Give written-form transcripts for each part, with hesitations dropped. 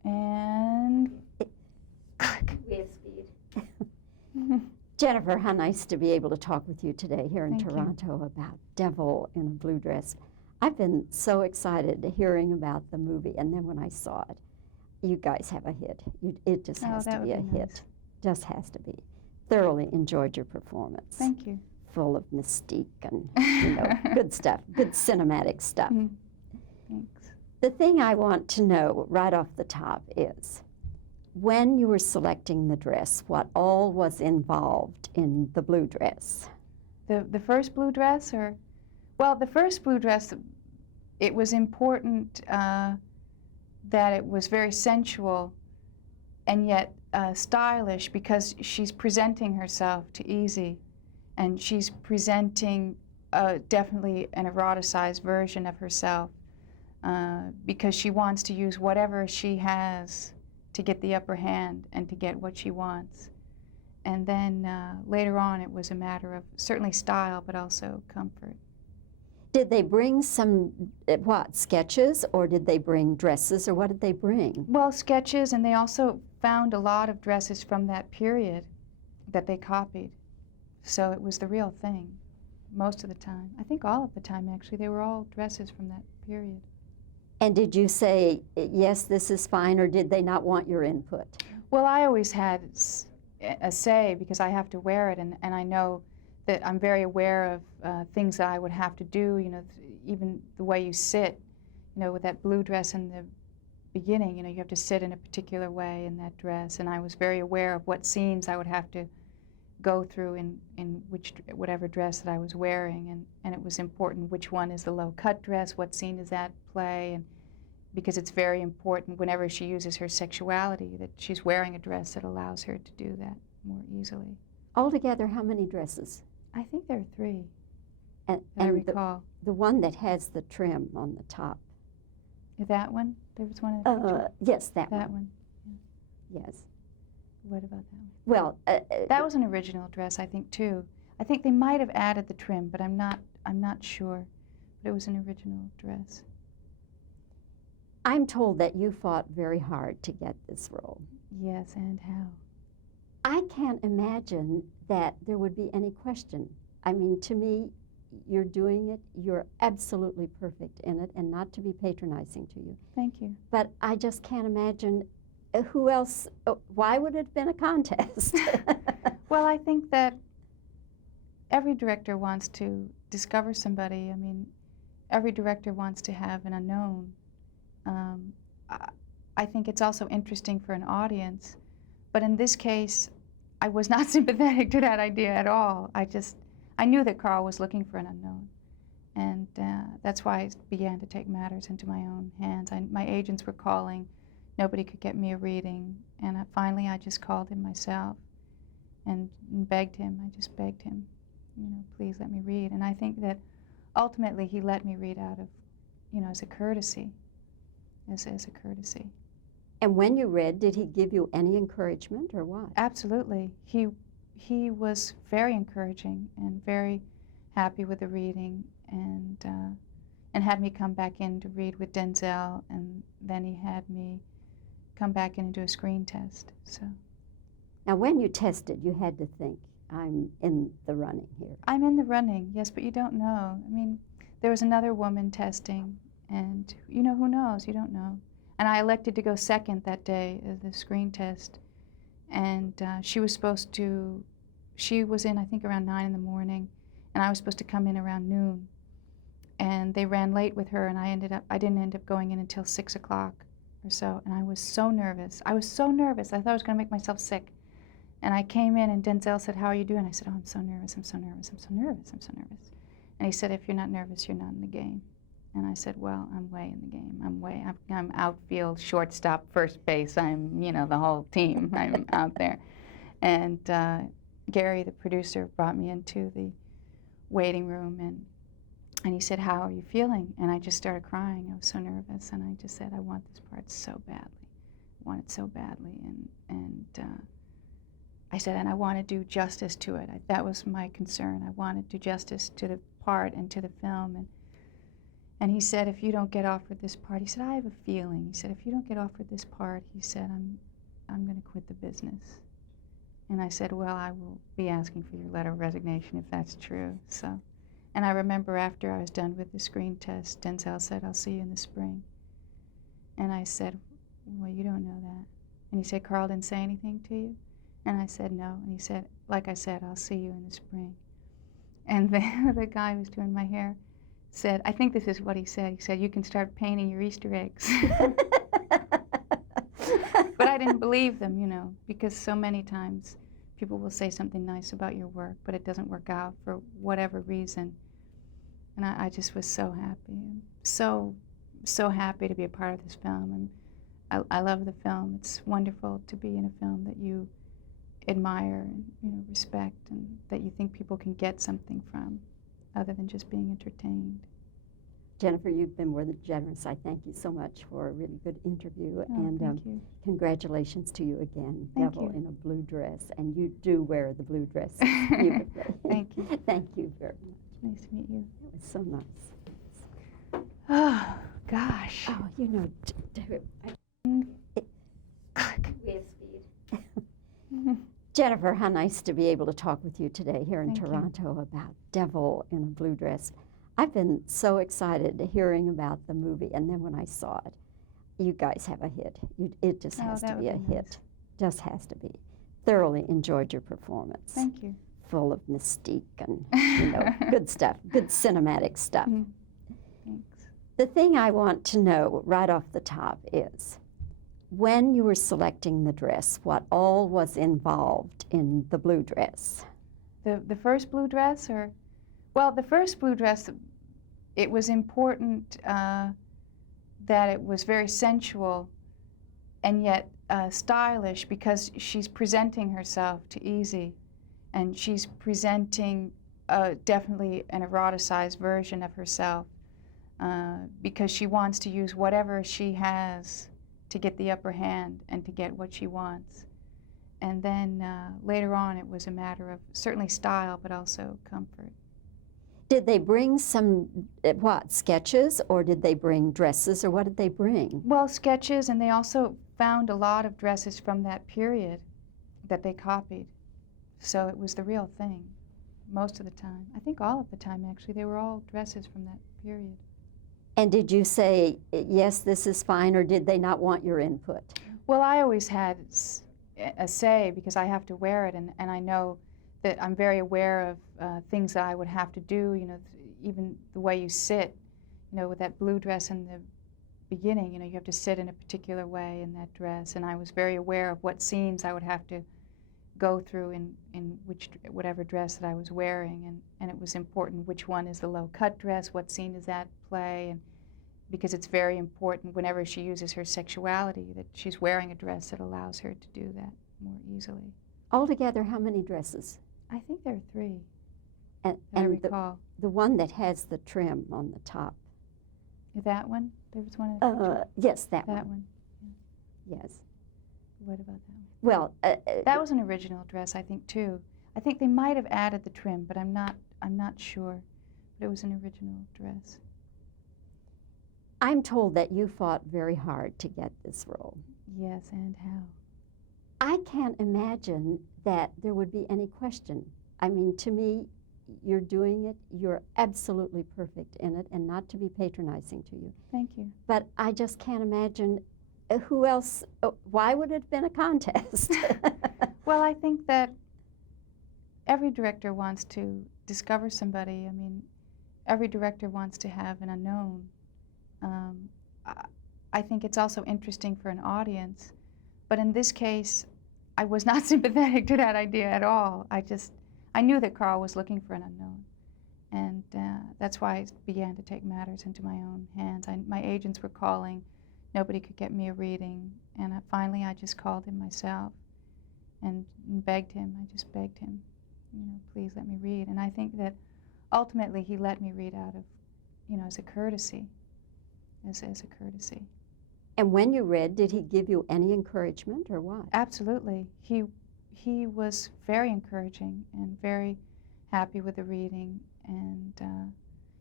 And We have speed. Jennifer, how nice to be able to talk with you today here in Thank you. Toronto about Devil in a Blue Dress. I've been so excited hearing about the movie, and then when I saw it, you guys have a hit. It just has to that be a would be hit. nice. Just has to be. Thoroughly enjoyed your performance. Thank you. Full of mystique and, good stuff, good cinematic stuff. Thanks. The thing I want to know right off the top is, when you were selecting the dress, what all was involved in the blue dress? The first blue dress, or, well, the first blue dress, it was important that it was very sensual and yet stylish, because she's presenting herself to Easy, and she's presenting definitely an eroticized version of herself, because she wants to use whatever she has to get the upper hand and to get what she wants. And then later on, it was a matter of certainly style, but also comfort. Did they bring some, sketches, or did they bring dresses, or what did they bring? Well, sketches, and they also found a lot of dresses from that period that they copied. So it was the real thing most of the time. I think all of the time, actually. They were all dresses from that period. And did you say, yes, this is fine, or did they not want your input? Well, I always had a say, because I have to wear it, and I know that I'm very aware of things that I would have to do, even the way you sit, with that blue dress in the beginning, you have to sit in a particular way in that dress, and I was very aware of what scenes I would have to go through in whatever dress that I was wearing, and it was important which one is the low-cut dress, what scene does that play, and because it's very important whenever she uses her sexuality that she's wearing a dress that allows her to do that more easily. Altogether, how many dresses? I think there are 3, And I recall. The one that has the trim on the top. That one? There was one in the picture? Yes, that one. Yes. What about that one? Well, that was an original dress, I think, too. I think they might have added the trim, but I'm not sure. But it was an original dress. I'm told that you fought very hard to get this role. Yes, and how? I can't imagine that there would be any question. I mean, to me, you're doing it, you're absolutely perfect in it, and not to be patronizing to you. Thank you. But I just can't imagine who else, why would it have been a contest? Well, I think that every director wants to discover somebody. I mean, every director wants to have an unknown. I think it's also interesting for an audience, but in this case, I was not sympathetic to that idea at all. I knew that Carl was looking for an unknown, and that's why I began to take matters into my own hands. My agents were calling, nobody could get me a reading, and finally I just called him myself and begged him. I just begged him, please let me read. And I think that ultimately he let me read out of, as a courtesy. As a courtesy. And when you read, did he give you any encouragement or what? Absolutely. He was very encouraging and very happy with the reading, and had me come back in to read with Denzel, and then he had me come back in and do a screen test. So. Now, when you tested, you had to think, I'm in the running here. I'm in the running, yes, but you don't know. I mean, there was another woman testing, and who knows? You don't know. And I elected to go second that day of the screen test. And she was in, I think, around 9 in the morning, and I was supposed to come in around noon. And they ran late with her, and I didn't end up going in until 6 o'clock or so. And I was so nervous. I thought I was going to make myself sick. And I came in, and Denzel said, "How are you doing?" I said, "Oh, I'm so nervous, I'm so nervous, I'm so nervous, I'm so nervous." And he said, "If you're not nervous, you're not in the game." And I said, "Well, I'm way in the game. I'm outfield, shortstop, first base. I'm, the whole team. I'm out there." And Gary, the producer, brought me into the waiting room, and he said, "How are you feeling?" And I just started crying. I was so nervous, and I just said, "I want this part so badly. I want it so badly." And I said, "And I want to do justice to it." That was my concern. I wanted to do justice to the part and to the film. And he said, if you don't get offered this part, he said, I have a feeling. He said, if you don't get offered this part, he said, I'm going to quit the business. And I said, well, I will be asking for your letter of resignation if that's true. So, and I remember after I was done with the screen test, Denzel said, I'll see you in the spring. And I said, well, you don't know that. And he said, Carl didn't say anything to you? And I said, no. And he said, like I said, I'll see you in the spring. And the guy who was doing my hair said, I think this is what he said. He said, you can start painting your Easter eggs. But I didn't believe them, you know, because so many times people will say something nice about your work, but it doesn't work out for whatever reason. And I just was so happy. So happy to be a part of this film. And I love the film. It's wonderful to be in a film that you admire and, you know, respect, and that you think people can get something from other than just being entertained. Jennifer, you've been more than generous. I thank you so much for a really good interview. Oh, and thank you. Congratulations to you again. Thank Devil you. in a blue dress. And you do wear the blue dress beautifully. Thank you. Thank you very much. Nice to meet you. It was so nice. Oh, gosh. Oh, you know, We have speed. Jennifer, how nice to be able to talk with you today here in Thank you. Toronto about Devil in a Blue Dress. I've been so excited hearing about the movie, and then when I saw it, you guys have a hit. It just Oh, has to that be would a be hit. nice. Just has to be. Thoroughly enjoyed your performance. Thank you. Full of mystique and, you know, good stuff, good cinematic stuff. Mm. Thanks. The thing I want to know right off the top is, when you were selecting the dress, what all was involved in the blue dress? The first blue dress, or, well, the first blue dress, it was important that it was very sensual and yet stylish, because she's presenting herself to Easy, and she's presenting definitely an eroticized version of herself, because she wants to use whatever she has to get the upper hand and to get what she wants. And then later on, it was a matter of certainly style, but also comfort. Did they bring some, sketches, or did they bring dresses, or what did they bring? Well, sketches, and they also found a lot of dresses from that period that they copied. So it was the real thing most of the time. I think all of the time, actually. They were all dresses from that period. And did you say, yes, this is fine, or did they not want your input? Well, I always had a say, because I have to wear it, and I know that I'm very aware of things that I would have to do, you know, even the way you sit, you know, with that blue dress in the beginning, you know, you have to sit in a particular way in that dress, and I was very aware of what scenes I would have to go through in whatever dress that I was wearing, and it was important which one is the low-cut dress, what scene does that play, and because it's very important whenever she uses her sexuality that she's wearing a dress that allows her to do that more easily. Altogether, how many dresses? I think there are 3, And, that I and recall. the one that has the trim on the top. That one? There was one in the picture? Yes, that That one. one. Yes. What about that one? Well, That was an original dress, I think, too. I think they might have added the trim, but I'm not sure. But it was an original dress. I'm told that you fought very hard to get this role. Yes, and how? I can't imagine that there would be any question. I mean, to me, you're doing it, you're absolutely perfect in it, and not to be patronizing to you. Thank you. But I just can't imagine who else, why would it have been a contest? Well, I think that every director wants to discover somebody. I mean, every director wants to have an unknown. I think it's also interesting for an audience, but in this case, I was not sympathetic to that idea at all. I knew that Carl was looking for an unknown, and that's why I began to take matters into my own hands. My agents were calling. Nobody could get me a reading, and finally I just called him myself and begged him. I just begged him, you know, please let me read. And I think that ultimately he let me read out of, you know, as a courtesy, as a courtesy. And when you read, did he give you any encouragement or what? Absolutely. He was very encouraging and very happy with the reading, and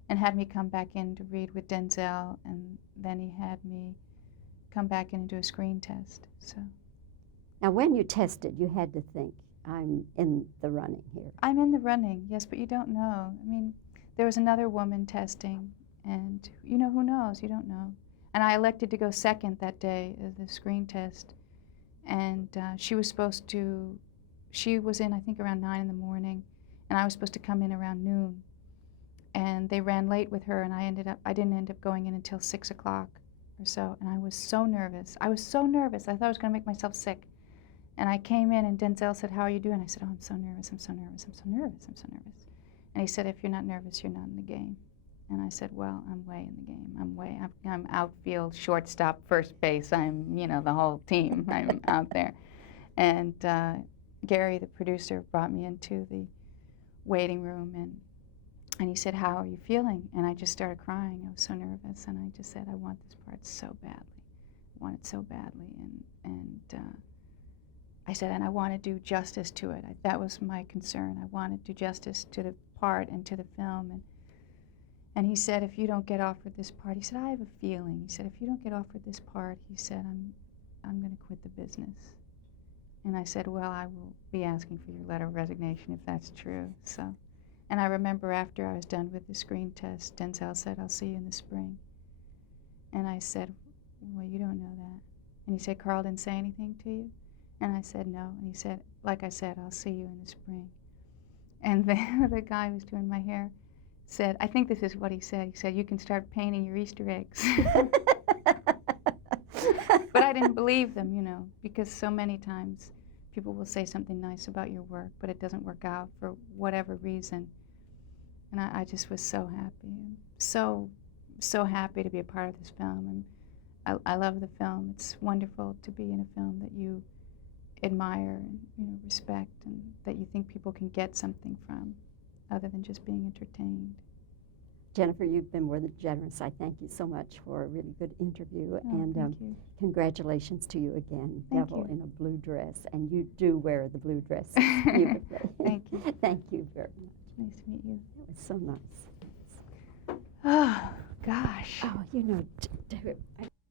and had me come back in to read with Denzel, and then he had me come back in and do a screen test. So Now, when you tested, you had to think, I'm in the running here. I'm in the running, yes, but you don't know. I mean, there was another woman testing, and who knows? You don't know. And I elected to go second that day of the screen test, and she was in, I think, around 9 in the morning, and I was supposed to come in around noon. And they ran late with her, and I didn't end up going in until 6 o'clock or so, and I was so nervous. I thought I was going to make myself sick. And I came in, and Denzel said, "How are you doing?" I said, "Oh, I'm so nervous, I'm so nervous, I'm so nervous, I'm so nervous." And he said, "If you're not nervous, you're not in the game." And I said, "Well, I'm way in the game. I'm outfield, shortstop, first base. I'm, the whole team. I'm out there." And Gary, the producer, brought me into the waiting room, and he said, "How are you feeling?" And I just started crying. I was so nervous, and I just said, "I want this part so badly. I want it so badly." And I said, "And I want to do justice to it." That was my concern. I want to do justice to the part and to the film. And he said, "If you don't get offered this part," he said, "I have a feeling." He said, "If you don't get offered this part," he said, I'm going to quit the business." And I said, "Well, I will be asking for your letter of resignation if that's true." So, and I remember after I was done with the screen test, Denzel said, "I'll see you in the spring." And I said, "Well, you don't know that." And he said, "Carl didn't say anything to you?" And I said, "No." And he said, "Like I said, I'll see you in the spring." And the guy who was doing my hair said, I think this is what he said. He said, "You can start painting your Easter eggs." But I didn't believe them, because so many times people will say something nice about your work, but it doesn't work out for whatever reason. And I just was so happy. So happy to be a part of this film. And I love the film. It's wonderful to be in a film that you admire and respect, and that you think people can get something from other than just being entertained. Jennifer, you've been more than generous. I thank you so much for a really good interview. Oh, thank you. Congratulations to you again, Thank Devil you. in a blue dress. And you do wear the blue dress beautifully. Thank you. Thank you very much. Nice to meet you. It was so nice. Oh, gosh. Oh,